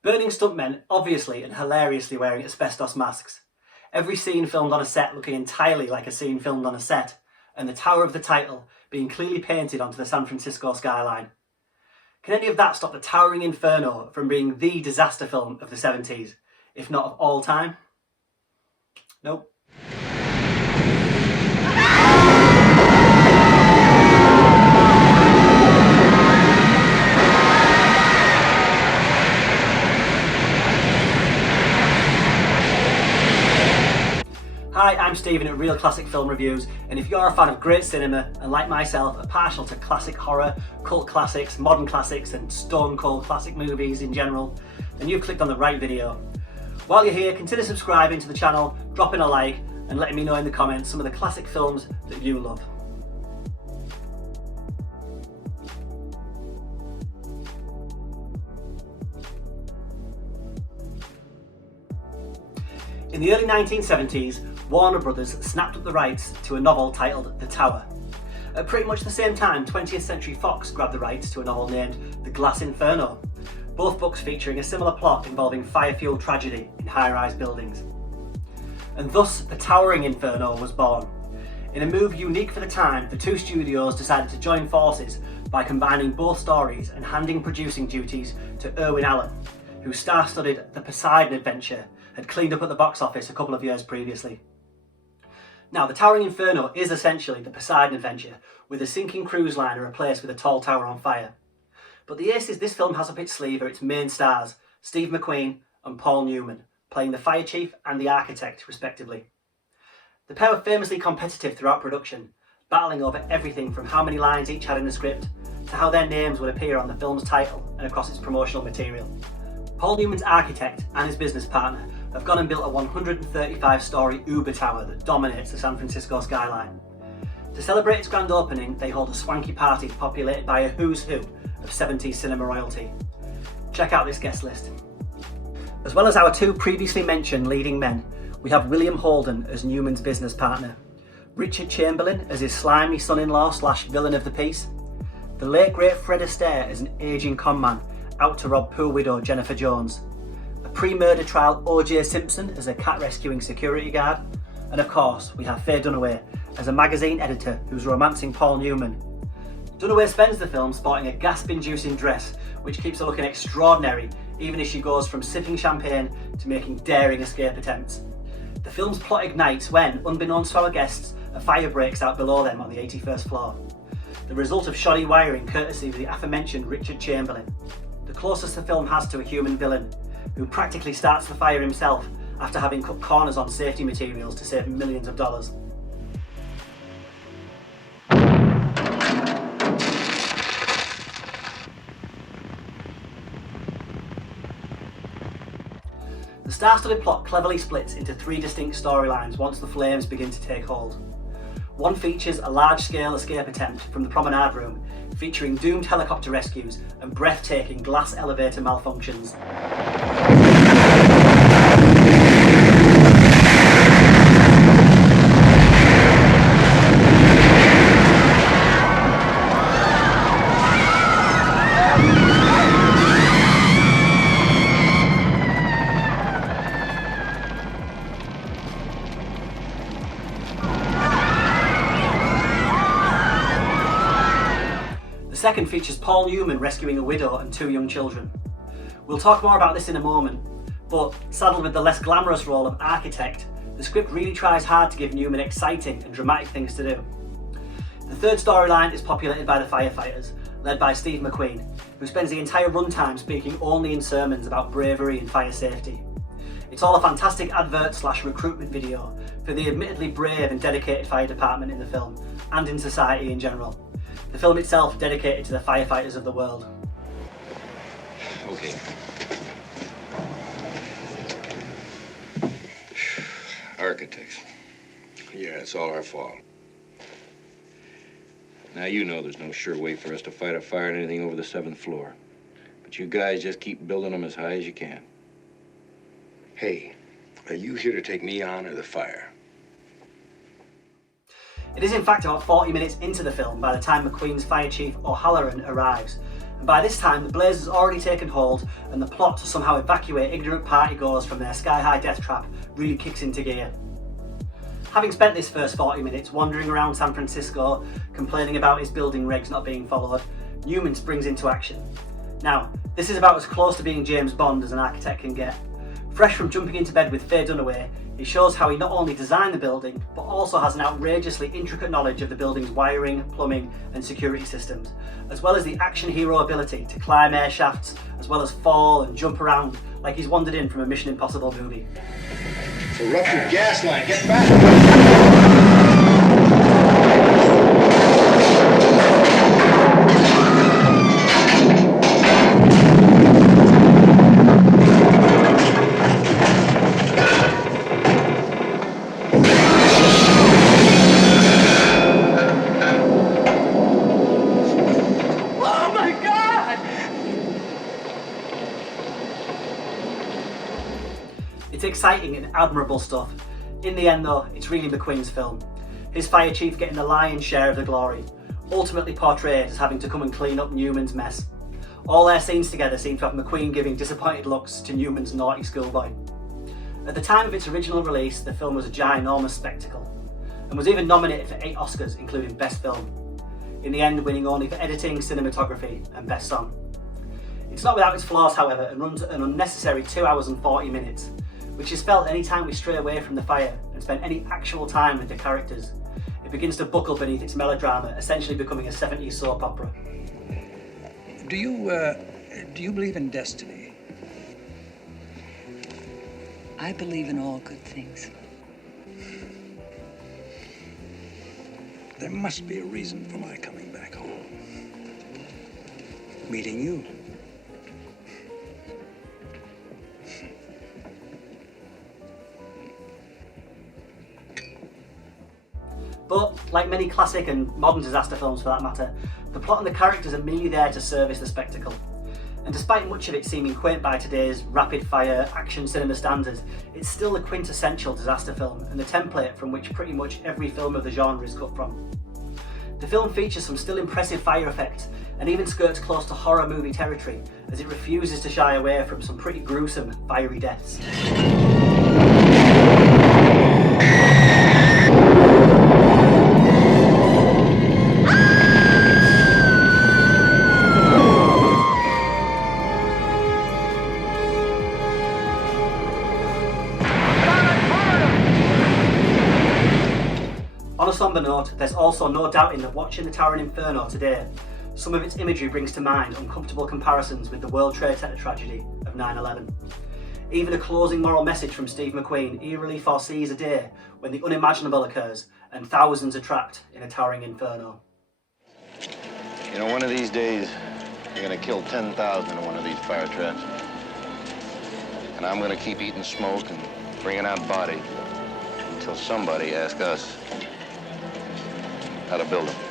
Burning stuntmen obviously and hilariously wearing asbestos masks. Every scene filmed on a set looking entirely like a scene filmed on a set, and the tower of the title being clearly painted onto the San Francisco skyline. Can any of that stop the Towering Inferno from being the disaster film of the 70s, if not of all time? Nope. Hi, I'm Stephen at Real Classic Film Reviews, and if you're a fan of great cinema and like myself are partial to classic horror, cult classics, modern classics and stone cold classic movies in general, then you've clicked on the right video. While you're here, consider subscribing to the channel, dropping a like and letting me know in the comments some of the classic films that you love. In the early 1970s, Warner Brothers snapped up the rights to a novel titled The Tower. At pretty much the same time, 20th Century Fox grabbed the rights to a novel named The Glass Inferno, both books featuring a similar plot involving fire-fueled tragedy in high-rise buildings. And thus, The Towering Inferno was born. In a move unique for the time, the two studios decided to join forces by combining both stories and handing producing duties to Irwin Allen, whose star-studded The Poseidon Adventure had cleaned up at the box office a couple of years previously. Now, The Towering Inferno is essentially the Poseidon Adventure, with a sinking cruise liner replaced with a tall tower on fire. But the aces this film has up its sleeve are its main stars, Steve McQueen and Paul Newman, playing the fire chief and the architect respectively. The pair were famously competitive throughout production, battling over everything from how many lines each had in the script, to how their names would appear on the film's title and across its promotional material. Paul Newman's architect and his business partner have gone and built a 135-storey Uber tower that dominates the San Francisco skyline. To celebrate its grand opening, they hold a swanky party populated by a who's who of 70s cinema royalty. Check out this guest list. As well as our two previously mentioned leading men, we have William Holden as Newman's business partner, Richard Chamberlain as his slimy son-in-law / villain of the piece, the late great Fred Astaire as an ageing conman out to rob poor widow Jennifer Jones, a pre-murder trial O.J. Simpson as a cat-rescuing security guard, and of course we have Faye Dunaway as a magazine editor who's romancing Paul Newman. Dunaway spends the film sporting a gasp-inducing dress which keeps her looking extraordinary even as she goes from sipping champagne to making daring escape attempts. The film's plot ignites when, unbeknownst to our guests, a fire breaks out below them on the 81st floor. The result of shoddy wiring courtesy of the aforementioned Richard Chamberlain, the closest the film has to a human villain, who practically starts the fire himself after having cut corners on safety materials to save millions of dollars. The star-studded plot cleverly splits into three distinct storylines once the flames begin to take hold. One features a large-scale escape attempt from the promenade room, featuring doomed helicopter rescues and breathtaking glass elevator malfunctions. The second features Paul Newman rescuing a widow and two young children. We'll talk more about this in a moment, but saddled with the less glamorous role of architect, the script really tries hard to give Newman exciting and dramatic things to do. The third storyline is populated by the firefighters, led by Steve McQueen, who spends the entire runtime speaking only in sermons about bravery and fire safety. It's all a fantastic advert / recruitment video for the admittedly brave and dedicated fire department in the film, and in society in general. The film itself dedicated to the firefighters of the world. Okay. Architects. Yeah, it's all our fault. Now you know there's no sure way for us to fight a fire in anything over the 7th floor. But you guys just keep building them as high as you can. Hey, are you here to take me on or the fire? It is in fact about 40 minutes into the film by the time McQueen's fire chief O'Halloran arrives, And by this time, the blaze has already taken hold, and the plot to somehow evacuate ignorant partygoers from their sky-high death trap really kicks into gear. Having spent this first 40 minutes wandering around San Francisco, complaining about his building regs not being followed, Newman springs into action. Now, this is about as close to being James Bond as an architect can get. Fresh from jumping into bed with Faye Dunaway, he shows how he not only designed the building, but also has an outrageously intricate knowledge of the building's wiring, plumbing and security systems, as well as the action hero ability to climb air shafts, as well as fall and jump around like he's wandered in from a Mission Impossible movie. It's a ruptured gas line, get back! It's exciting and admirable stuff. In the end though, it's really McQueen's film. His fire chief getting the lion's share of the glory, ultimately portrayed as having to come and clean up Newman's mess. All their scenes together seem to have McQueen giving disappointed looks to Newman's naughty schoolboy. At the time of its original release, the film was a ginormous spectacle, and was even nominated for 8 Oscars, including Best Film. In the end, winning only for editing, cinematography and Best Song. It's not without its flaws, however, and runs at an unnecessary 2 hours and 40 minutes. Which is felt any time we stray away from the fire and spend any actual time with the characters. It begins to buckle beneath its melodrama, essentially becoming a 70s soap opera. Do you believe in destiny? I believe in all good things. There must be a reason for my coming back home. Meeting you. But, like many classic and modern disaster films for that matter, the plot and the characters are merely there to service the spectacle. And despite much of it seeming quaint by today's rapid-fire action cinema standards, it's still a quintessential disaster film and the template from which pretty much every film of the genre is cut from. The film features some still impressive fire effects and even skirts close to horror movie territory, as it refuses to shy away from some pretty gruesome, fiery deaths. On a somber note, there's also no doubting that watching the Towering Inferno today, some of its imagery brings to mind uncomfortable comparisons with the World Trade Center tragedy of 9/11. Even a closing moral message from Steve McQueen eerily foresees a day when the unimaginable occurs and thousands are trapped in a towering inferno. You know, one of these days, you're gonna kill 10,000 in one of these fire traps. And I'm gonna keep eating smoke and bringing out bodies until somebody asks us how to build them.